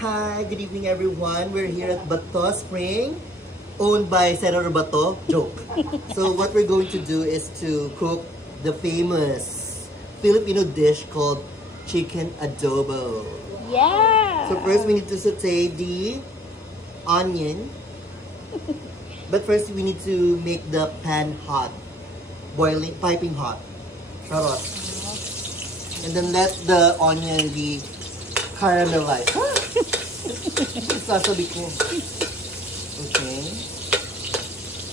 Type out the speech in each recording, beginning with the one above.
Hi, good evening everyone. We're here at Bato Spring, owned by Senator Bato. Joke. So what we're going to do is to cook the famous Filipino dish called chicken adobo. Yeah! So first we need to saute the onion. But first we need to make the pan hot. Boiling, piping hot. Charot. And then let the onion be caramelized. Sasabi ko. Okay.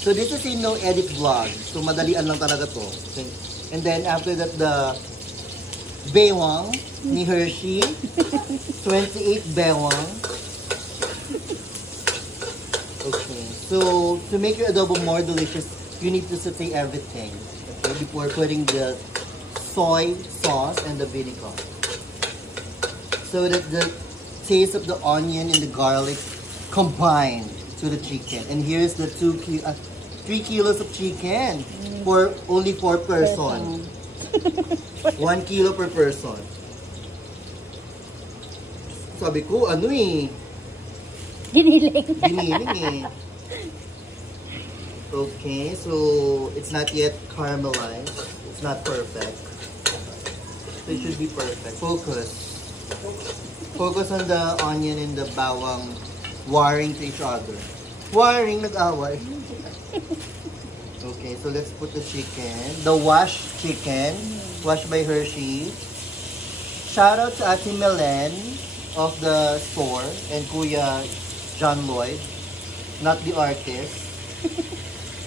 So this is a no edit vlog. So madalian lang talaga to. Okay. And then after that the bewang ni Hershey. 28 bewang. Okay. So to make your adobo more delicious, you need to saute everything. Okay, before putting the soy sauce and the vinegar. So that the taste of the onion and the garlic combine to the chicken. And here's the 3 kilos of chicken for only 4 person. 1 kilo per person. Sabi ko, ano eh. Giniling. Giniling eh. Okay, so it's not yet caramelized. It's not perfect. So it should be perfect. Focus. Focus on the onion and the bawang wiring to each other. Wiring, nag-away. Okay, so let's put the chicken. The washed chicken. Washed by Hershey. Shout out to Ate Melen of the store and Kuya John Lloyd. Not the artist.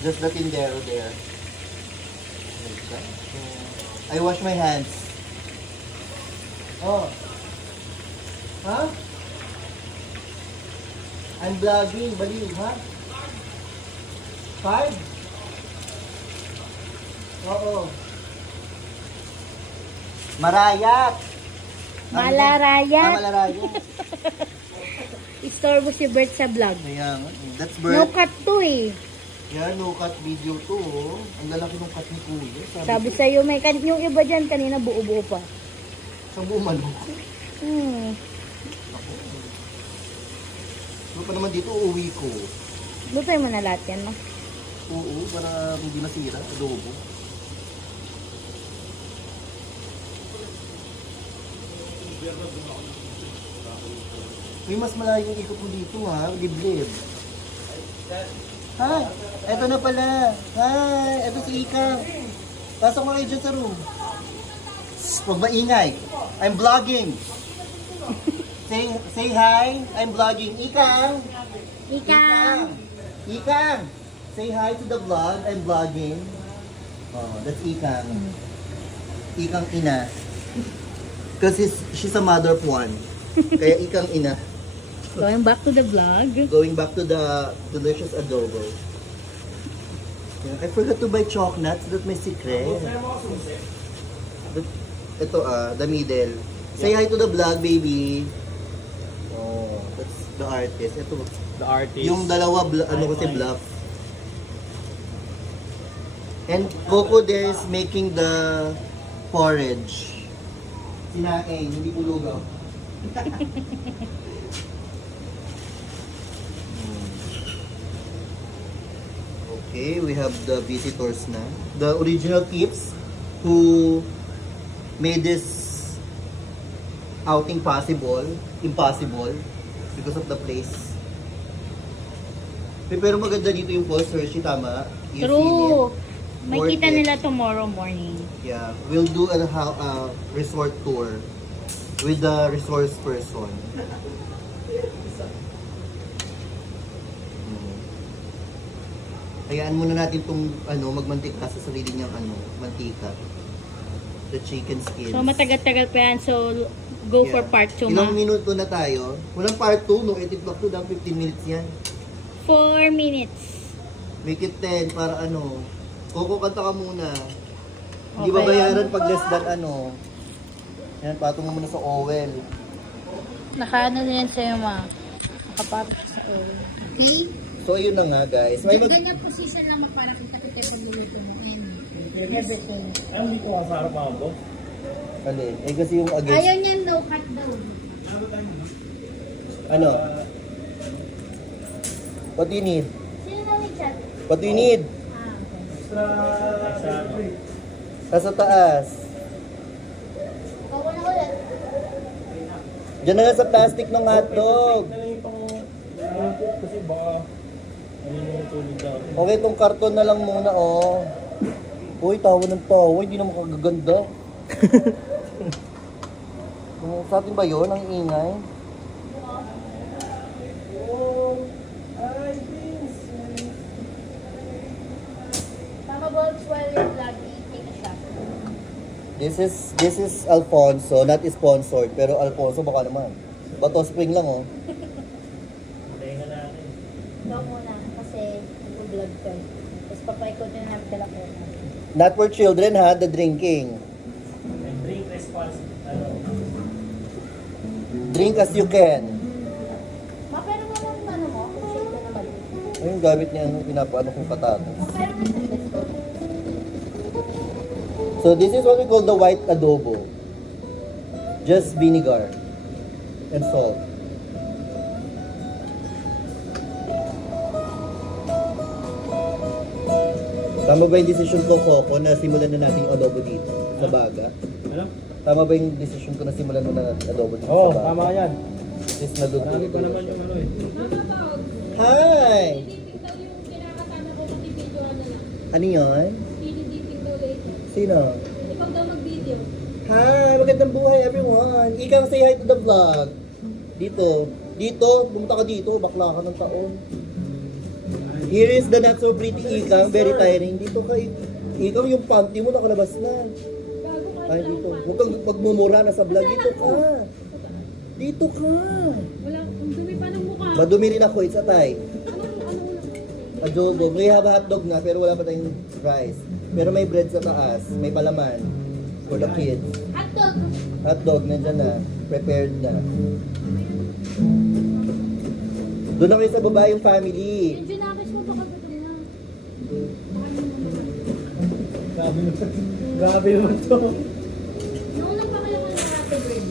Just the tindero there. Okay. I wash my hands. Oh. Huh? I'm vlogging, baliw, ha? 5? Oo. Marayat! Malarayat! Malarayat. Istorbo si Bert sa vlog. Ayan, that's Bert. No cut to eh. Yeah, no cut video to. Oh. Ang lalaki ng cut ni Kuya. Sabi sa'yo, may yung iba dyan kanina buo-buo pa. Sa buo manok. Ano pa naman dito, uuwi ko. Lutoy mo na lahat yan, no? Oo, para hindi masira, adobo. May mas malayong ikot mo dito ha, liblib. Hi, eto na pala. Hi, eto si Ika. Pasok mo kayo dyan sa room. Huwag maingay. I'm vlogging. Say hi, I'm vlogging. Ikang! Ikang! Ikang! Say hi to the vlog, I'm vlogging. Oh, that's Ikang. Ikang ina. Because she's a mother of one. Kaya Ikang ina. Going back to the vlog. Going back to the delicious adobo. Yeah, I forgot to buy chocolates. That's my secret. Ito the middle. Say hi to the vlog, baby. Oh, that's the artist. Ito. The artist. Yung dalawa, ano kasi bluff. And Coco there is making the porridge. Sinaing, hindi pulugaw. Okay, we have the visitors na. The original peeps who made this outing impossible because of the place. Pero maganda dito yung Falls Hershey, tama? True. May Worth kita it. nila tomorrow morning. Yeah, we'll do a resort tour with the resource person. Hayaan muna natin itong magmantika sa sarili niyang mantika. The chicken skins. So matagal-tagal pa yan. So go for part 2 Ilang ma. minuto na tayo? Walang part 2, no? Edit block 2, 15 minutes yan. 4 minutes. Make it 10 para Coco, kanta ka muna. Hindi Okay. babayaran pag less than Yan, patong mo muna sa Owel. Nakaano na yan sa'yo ma. Nakapatong sa oil. Okay? So, yun na nga, guys. Ganyan position lang magpalakita ko tayo sa luto mo. And everything. Ay, hindi ko kasarap ako. Alin? Eh kasi yung against... Ayaw niya no cut daw. Ano? What do you need? Sino na nag-chat? What do you need? Okay. Nasa taas. Ako na ulit. Diyan na nga sa plastic ng hotdog. Kasi baka ano yung tulog daw. Okay, itong karton na lang muna, oh. Uy, tawa ng tawa. Hindi naman kagaganda. Sa atin ba yun? Ang ingay? Mama Bulbs, while you're vlogging, take a shot. This is Alfonso, not sponsored. Pero Alfonso baka naman. Bato spring lang, oh. Hintayin na natin. Ikaw muna, kasi nag-vlog ka. Tapos papaikot na namin dala ko. Not for children, ha? The drinking. And drink Drink as you can. Ma, pero naman ano mo? Shake ka naman. Ayun, gamit niya, ano, pinapaano kong patatas. Ma, pero naman gusto. So this is what we call the white adobo. Just vinegar and salt. Tama ba yung decision ko, Coco, na simulan na natin yung adobo dito sa baga? Ano? Tama ba yung decision ko na simulan na natin adobo dito Oo, sa baga? tama yan. Is naluto Marami dito pa na naman siya. yung ano eh. Hi! Ano yun? Sino? Ikaw daw mag-video. Hi! Magandang buhay everyone! Ikaw say hi to the vlog. Dito. Dito. Pumunta ka dito. Bakla ka ng taon. Here is the not so pretty Ikang. Very tiring. Dito ka. Ikang yung panty mo nakalabas na. Bago ka Ay, dito. Huwag kang magmumura na sa vlog. Dito ka. Dito ka. Wala, ang dumi pa ng mukha. Madumi rin ako. It's a Thai. Ano Adobo. We have a hotdog na pero wala pa tayong rice. Pero may bread sa taas. May palaman. For the kids. Hotdog! Hotdog, nandyan na. Prepared na. Doon na kayo sa baba yung family. Medyo nakis mo baka gutom na. Grabe naman to. Noong lang pa kayo ng ate bird.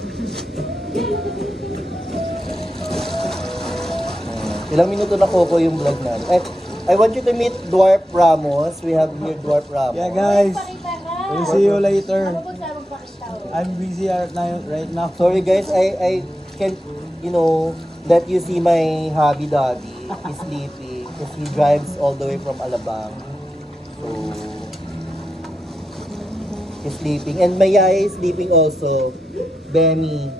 Ilang minuto na Coco yung vlog na. I want you to meet Dwarf Ramos. We have here Dwarf Ramos. Yeah guys, Pakita ka! we'll see you later. Mama Bulbs, ayaw magpakita ko. I'm busy right now. Sorry guys, I can't, you know, that you see my hubby daddy. He's sleeping because he drives all the way from Alabang. So, he's sleeping. And my yaya is sleeping also. Bemi.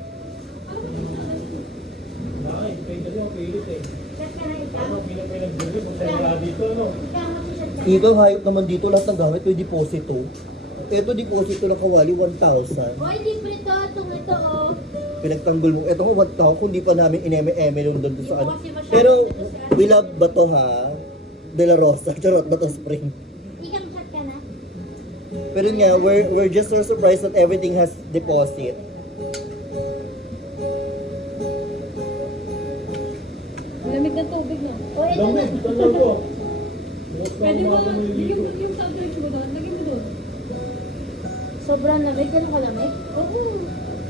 Ay, kayo kasi ang pilit eh. Chat ka na ikaw. Ano, pinag-pinag-dili kung saan wala dito, no? Ikaw, mag-chat ka. Ikaw hayop naman dito, lahat ng gamit may deposito. Ito deposito ng kawali, 1,000. Hoy, libre to. Ito, oh. Pinagtanggol mo. Ito nga 1,000, kung di pa namin ineme-eme doon sa ano. Kasi masyado Pero, dito si ano. we love Bato ha. De La Rosa. Charot, Bato Spring. Ikaw, chat ka na. Pero nga, we're just so surprised that everything has deposit. Lamig ng tubig na. O, ito Dami, na. saan lang ko? Pwede mo, yung subject mo doon, lagyan mo doon. Sobrang lamig. Ganun ka lamig? Oo.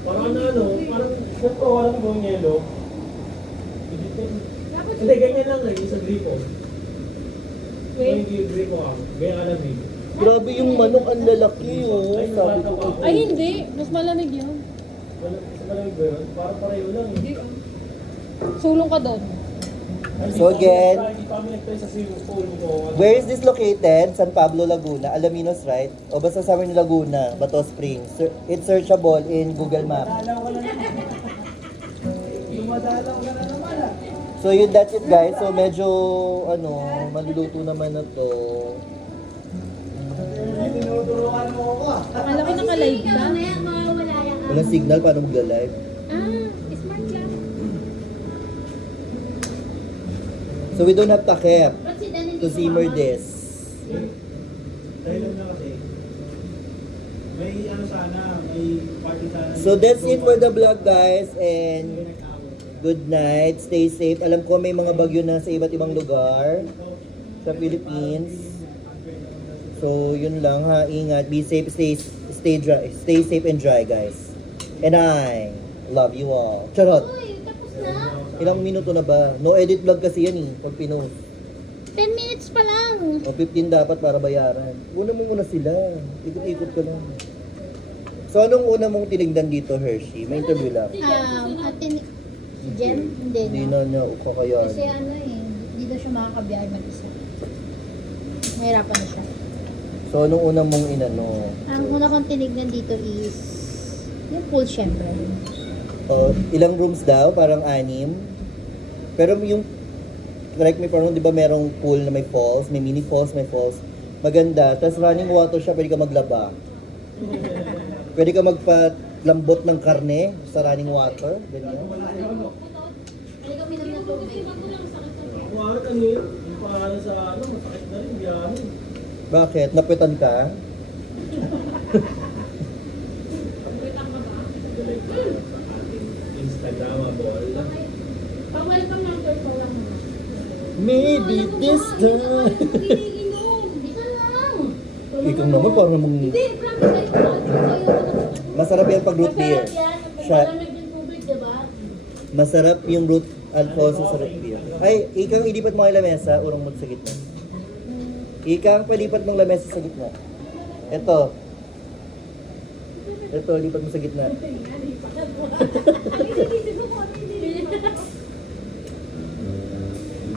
Parang ano, parang siyempre walang buong yelo. Dapat Hindi, ganyan lang eh, sa gripo. Wait. Hindi yung gripo ako, ganyan alamig. Grabe yung manok, ang lalaki oh. Sabi ko. Ay, hindi. Mas malamig yun. Sa malamig ba yun? Parang pareho lang eh. Hindi. Sulong ka doon. So again, Hindi pa kami nagtry sa swimming pool ko. where is this located? San Pablo, Laguna. Alaminos, right? O basta sa amin Laguna, Bato Springs. It's searchable in Google Maps. So yun, that's it guys. So medyo, ano, maluluto naman na to. Akala ko naka-live ka. Mamaya, mawawala yan. Walang signal, paano mag-live? Smart lang. So we don't have takip Ba't si Dan hindi to simmer sumama? this. Dahil na kasi, may ano sana, may party sana. So that's it for the vlog guys, and good night, stay safe. Alam ko may mga bagyo na sa iba't ibang lugar sa Philippines. So yun lang ha, ingat, be safe, stay safe and dry guys. And I love you all. Charot. Uy, tapos Ilang minuto na ba? No edit vlog kasi yan eh, pag pinost. 10 minutes pa lang. O 15 dapat para bayaran. Una mo muna sila. Ikot-ikot ka lang. So anong una mong tinignan dito, Hershey? May interview lang. Atin, si Jen? Hindi Hindi, no? na niya kakayan. Kasi ano eh, hindi daw siya makakabiyay mag-isa. Mahirapan na siya. So anong una mong inano? Ang una kong tinignan dito is yung pool syempre. Ilang rooms daw? Parang 6. Pero yung, correct me parang di ba merong pool na may falls, may mini falls, may falls. Maganda. Tapos running water siya, pwede ka maglaba. Pwede ka magpalambot ng karne sa running water. Ganyan. Pwede ka minam ng tubig. Bakit ang hirap? Yung pangalan sa ano, masakit na rin, biyahe. Bakit? Napitan ka? Instagram, ball. Pag-welcome ng turtle lang. Maybe this time. Iniinom. Isa lang. Ikaw naman parang namang... Hindi, promise sa'yo. Masarap yan pag root beer. Masarap yan. Siya. Malamig yung tubig, diba? Masarap yung root Alfonso sa root beer. Ay, ikang ilipat mo ang lamesa, urong mo sa gitna. Ikang palipat mong lamesa sa gitna. Ito. Ito, lipat mo sa gitna.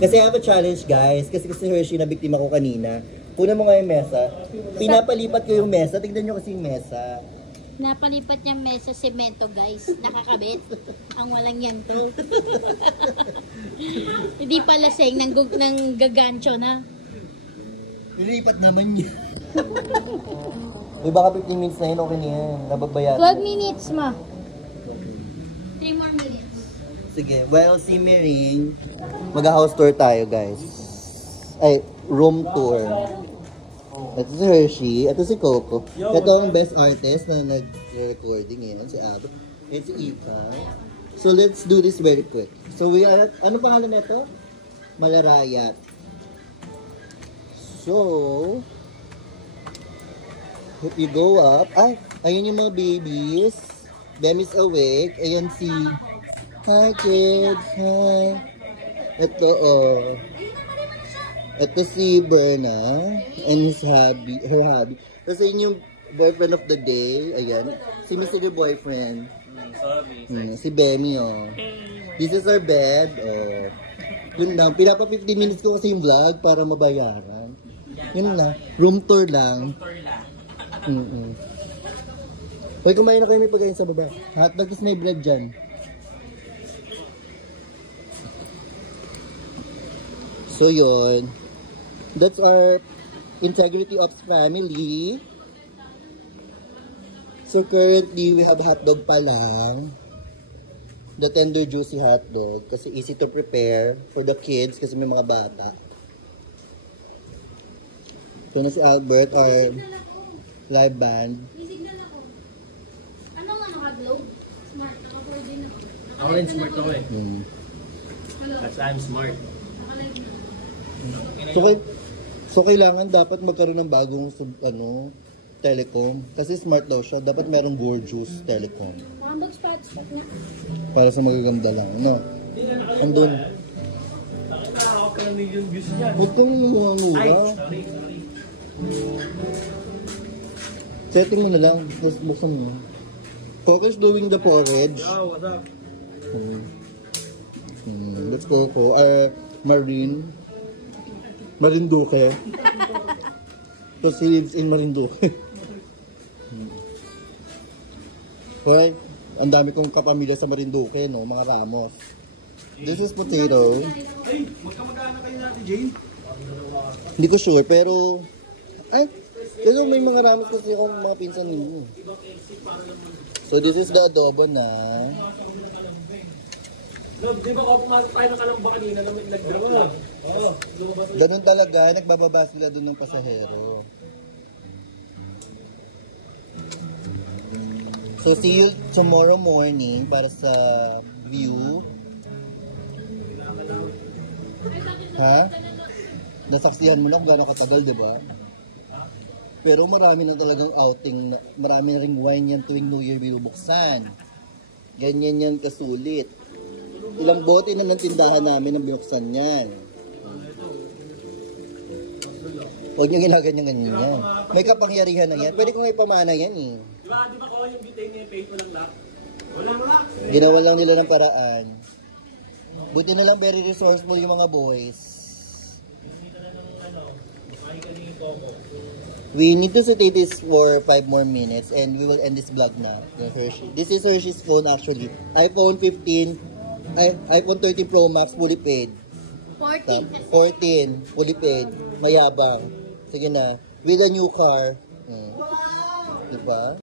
Kasi I have a challenge, guys. Kasi Hershey na biktima ko kanina. Kuna mo nga yung mesa. Pinapalipat ko yung mesa. Tignan nyo kasi yung mesa. Napalipat niyang mesa semento, guys. Nakakabit. Ang walang yanto. Hindi pa laseng ng gagancho na. Nilipat naman niya. Uy, baka 15 minutes na yun. Okay na yan. Nababayat. 12 minutes, ma. 3 more minutes. Sige, while simmering, mag-house tour tayo, guys. Ay, room tour. Ito si Hershey, ito si Coco. Ito ang best artist na nag-recording ngayon, si Ab. Ito si Ipa. So, let's do this very quick. So, we are, ano pangalan nito? Malarayat. So, if you go up, ay, ayun yung mga babies. Bem is awake. Ayan si... Hi kids, hi. Ito ito si Berna and his hubby, her hubby. Tapos yun yung boyfriend of the day. Ayan. Si Mr. The boyfriend. Si Bemi, oh. This is our bed. Yun lang. Pinapa 15 minutes ko kasi yung vlog para mabayaran. Yun lang. Room tour lang. Hoy, kumain na kayo, may pagkain sa baba. Hotdog, tapos may bread dyan. So yun, that's our Integrity Ops family. So currently, we have hotdog pa lang. The tender juicy hotdog. Kasi easy to prepare for the kids kasi may mga bata. So na si Albert, our live band. Ano nga naka-globe? Smart. Naka-pwede na. Ako rin smart ako eh. That's I'm smart. So kailangan dapat magkaroon ng bagong telecom. Kasi smart daw siya. Dapat merong gorgeous telecom. Wambag spots na. Para sa magaganda lang. Ano? Andun. Nakakawak ka ng million views niya. Huwag kong mura. Sorry. Setting mo na lang. Tapos buksan mo. Coco's doing the porridge. Oh, what up? Let's go ko. Marinduque. So he lives in Marinduque. Okay. Ang dami kong kapamilya sa Marinduque, no? Mga Ramos. This is potato. Ay, magkamag-anak kayo natin, Jane? Hindi ko sure, pero... Ay, pero may mga Ramos kasi akong mga pinsan nyo. So this is the adobo na... Love, di ba ako pumasok tayo ng Kalamba kanina na nag-drop lang? Oo. Ganun talaga, nagbababa sila doon ng pasahero. So see you tomorrow morning para sa view. Ha? Nasaksihan mo na kung gano'ng katagal, di ba? Pero marami na talagang outing, marami na ring wine yan tuwing New Year binubuksan. Ganyan yan kasulit. Ilang bote na ng tindahan namin ang binuksan yan. Huwag nyo ginaganyan yan. May kapangyarihan na yan. Pwede ko nga ipamana yan eh. Di ba ko yung butane niya, pay ko lang lahat. Wala mga. Ginawa lang nila ng paraan. Buti na lang very resourceful yung mga boys. We need to saute this for 5 more minutes and we will end this vlog now. This is Hershey's phone actually. iPhone 15, iPhone 13 Pro Max fully paid. 14 fully paid. Mayabang. Sige na. With a new car. Diba?